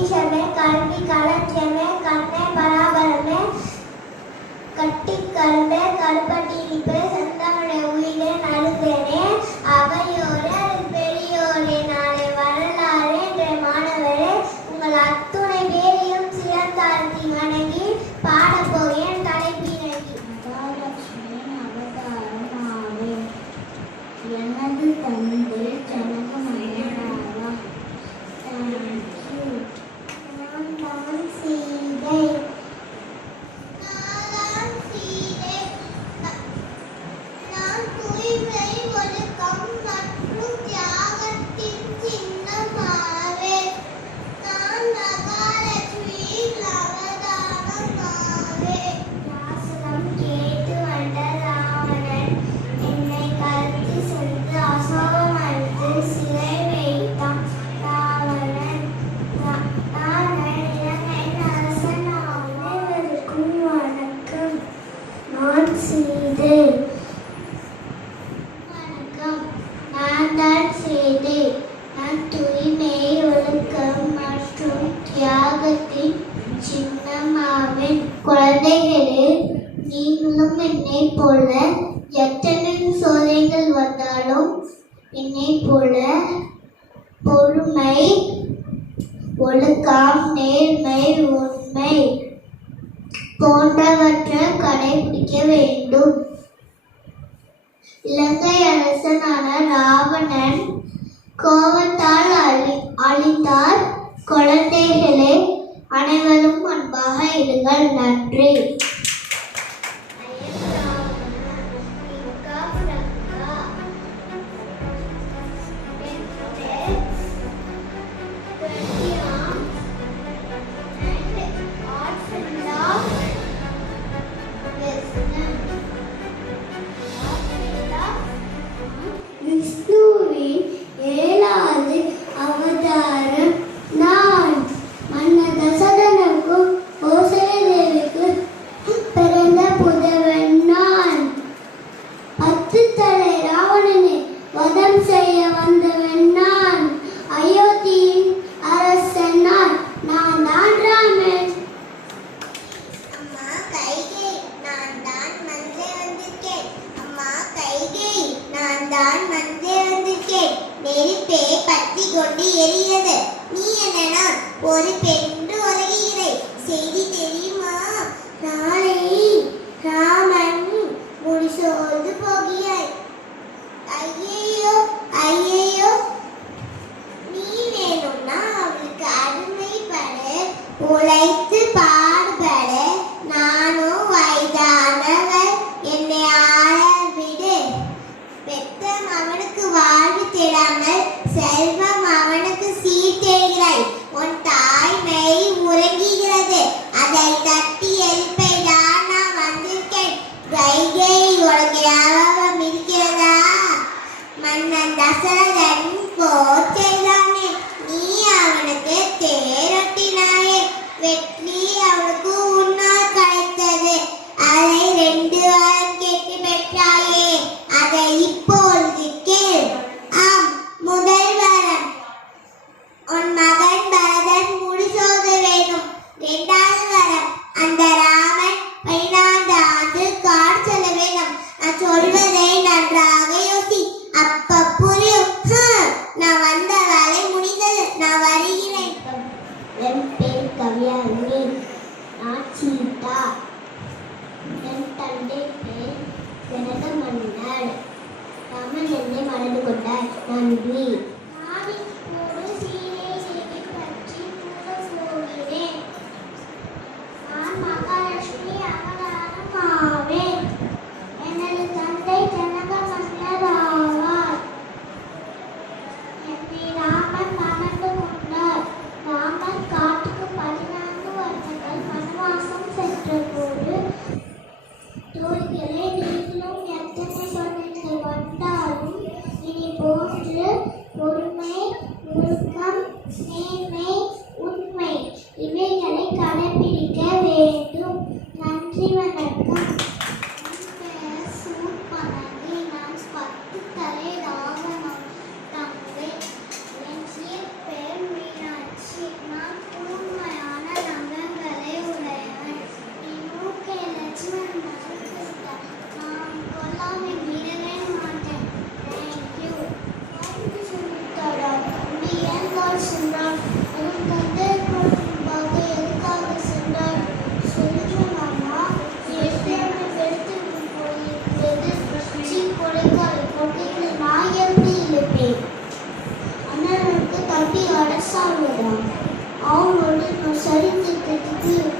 की शरण काल भी काला போல பொறுமை ஒழுக்கம் நேர்மை உண்மை போன்றவற்றை கடைபிடிக்க வேண்டும். இலங்கை அரசனான ராவணன் கோபத்தால் அழி அழித்தார். குழந்தைகளே அனைவரும் அன்பாக இருங்கள். நன்றி. கொடி எரியது நீ என்னன்னா ஒரு பெண்டு உதவுகிறாய் செய்தி தெரியுமா? நாளை ராமன் முடிசோர்ந்து போகிறாய். ஐயையோ ஐயையோ. நீ வேணும்னா அவளுக்கு அருமைப்படு உழைத்து தசரதன் போர் செய்தானே நீ அவனுக்கு தேரொட்டினாயே. அரசாங்கம் அவங்களுடைய சரித்திட்டத்துக்கு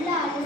la, se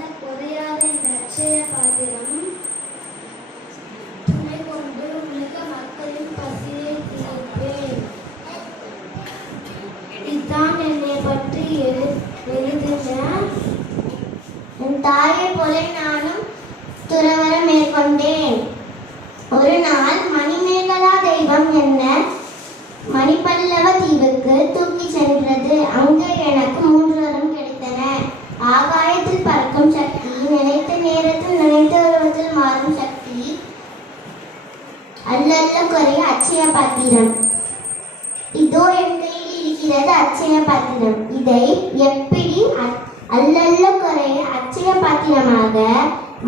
பாத்திரமாக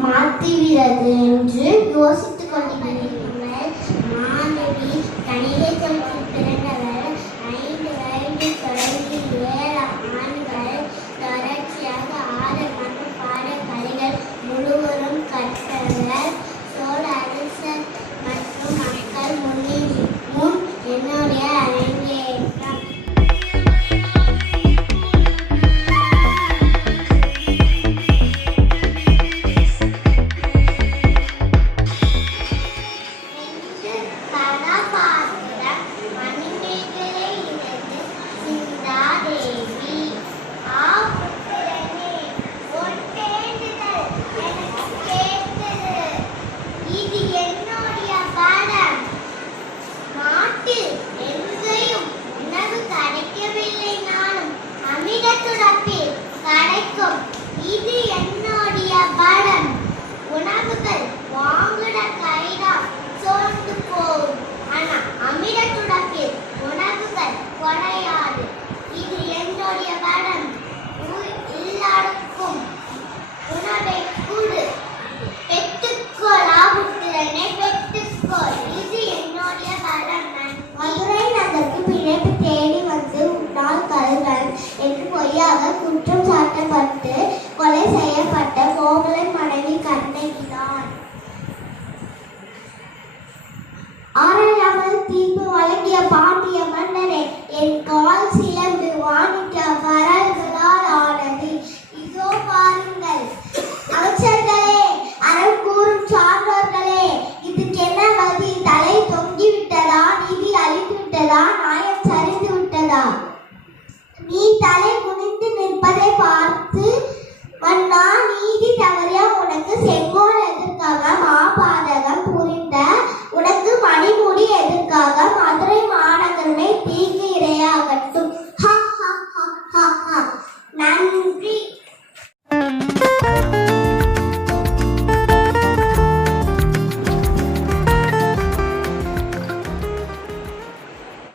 மாற்றுகிறது என்று யோசித்துக் கொண்டிருக்கிறேன். easy பாண்டிய மன்னரே என்